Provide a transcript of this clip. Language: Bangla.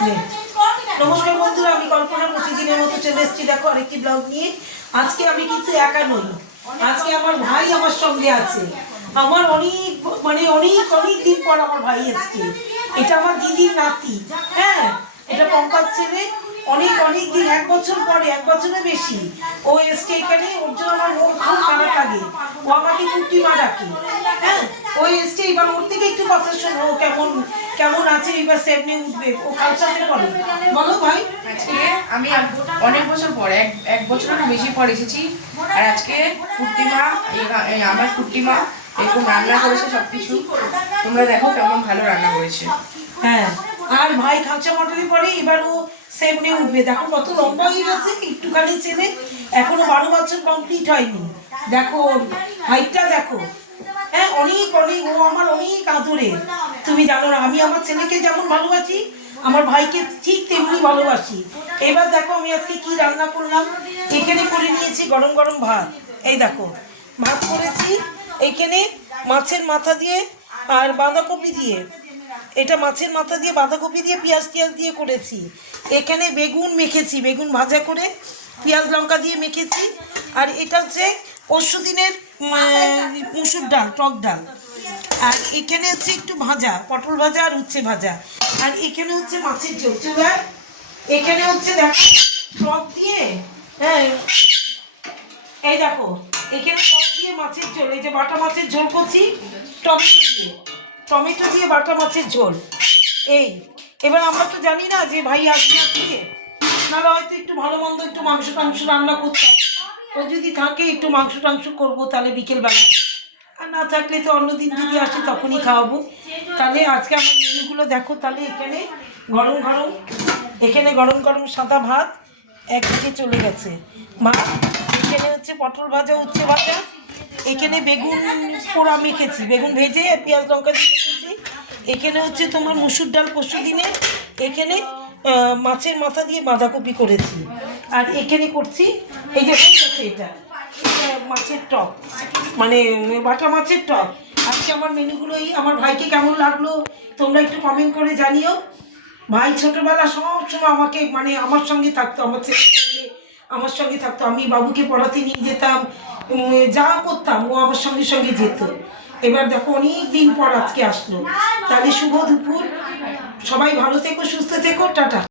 নমস্কার বন্ধুরা, আমি কল্পনা প্রতিদিনের মতো চলে এসেছি। দেখো আরেকটি ব্লগ নিয়ে। আজকে আমি কিন্তু একা নই, আজকে আমার ভাই আমার সঙ্গে আছে। আমার অনেক অনেক অনেক দিন পর আমার ভাই এসছে। এটা আমার দিদির নাতি। হ্যাঁ, এটা পম্পার ছেলে। অনেক অনেক দিন, 1 বছর পরে, 1 বছরের বেশি ও এসছে এখানে। ওর জন্য আমার মন খুব খারাপ লাগে। ও আমাকে কুটিমা ডাকে। হ্যাঁ, ও এসছে। এবার ওর থেকে একটু কথা শোনো, ও কেমন কেমন আছে। এবার সেমনি উঠবে, ও কালচারে পড়ে। বলো ভাই। আজকে আমি অনেক বছর পরে, এক বছরের বেশি পর এসেছি। আর আজকে কুট্টিমা, আমার কুট্টিমা এরকম রান্না করেছে সবকিছু। তোমরা দেখো কেমন ভালো রান্না করেছে। হ্যাঁ, আর ভাই খাঁচা মটরে পরে এবার ও সেমনি উঠবে। দেখো কত লম্বা হয়ে গেছে, একটুখানি ছেলে, এখনো 12 বছর কমপ্লিট হয়নি। দেখো হাইটটা দেখো। হ্যাঁ, অনেক অনেক, ও আমার অনেক আদরের। তুমি জানো না, আমি আমার ছেলেকে যেমন ভালোবাসি, আমার ভাইকে ঠিক তেমনি ভালোবাসি। এবার দেখো আমি আজকে কি রান্না করলাম। এখানে করে নিয়েছি গরম গরম ভাত। এই দেখো ভাত করেছি। এখানে মাছের মাথা দিয়ে আর বাঁধাকপি দিয়ে, এটা মাছের মাথা দিয়ে বাঁধাকপি দিয়ে পেঁয়াজ টিয়াজ দিয়ে করেছি। এখানে বেগুন মেখেছি, বেগুন ভাজা করে পেঁয়াজ লঙ্কা দিয়ে মেখেছি। আর এটা হচ্ছে পরশু দিনের মুসুর ডাল, টক ডাল। আর এখানে হচ্ছে একটু ভাজা, পটল ভাজা আর উচ্ছে ভাজা। আর এখানে হচ্ছে মাছের ঝোল চুলার। এখানে হচ্ছে দেখো টক দিয়ে, হ্যাঁ এই দেখো এখানে টক দিয়ে মাছের ঝোল, এই যে বাটা মাছের ঝোল করছি টমেটো দিয়ে বাটা মাছের ঝোল। এই এবার আমরা তো জানি না যে ভাই আসবে আজকে, নাহলে হয়তো একটু ভালো মন্দ একটু মাংস টাংস রান্না করতাম। ও যদি থাকে একটু মাংস টাংস করবো তাহলে বিকেলবেলা। আর না থাকলে তো অন্যদিন যদি আসে তখনই খাওয়াবো। তাহলে আজকে আমার মেনুগুলো দেখো। তাহলে এখানে গরম গরম, এখানে গরম গরম সাদা ভাত একদিকে চলে গেছে। ভাত, এখানে হচ্ছে পটল ভাজা, উচ্ছে ভাজা। এখানে বেগুন পোড়া মেখেছি, বেগুন ভেজে পেঁয়াজ লঙ্কা দিয়ে মেখেছি। এখানে হচ্ছে তোমার মুসুর ডাল পরশু দিনে। এখানে মাছের মাথা দিয়ে বাঁধাকপি করেছি। আর এখানে করছি এই যে এটা মাছের টক, মানে বাটা মাছের টক। আজকে আমার মেনুগুলোই। আমার ভাইকে কেমন লাগলো তোমরা একটু কমেন্ট করে জানিও। ভাই ছোটবেলা সব সময় আমাকে আমার সঙ্গে থাকতো, আমার ছেলের সঙ্গে আমার সঙ্গে থাকতো। আমি বাবুকে পড়াতে নিয়ে যেতাম, যা করতাম ও আমার সঙ্গে সঙ্গে যেত। এবার দেখো অনেক দিন পর আজকে আসলো। তাহলে শুভ দুপুর, সবাই ভালো থেকো, সুস্থ থেকো, টাটা।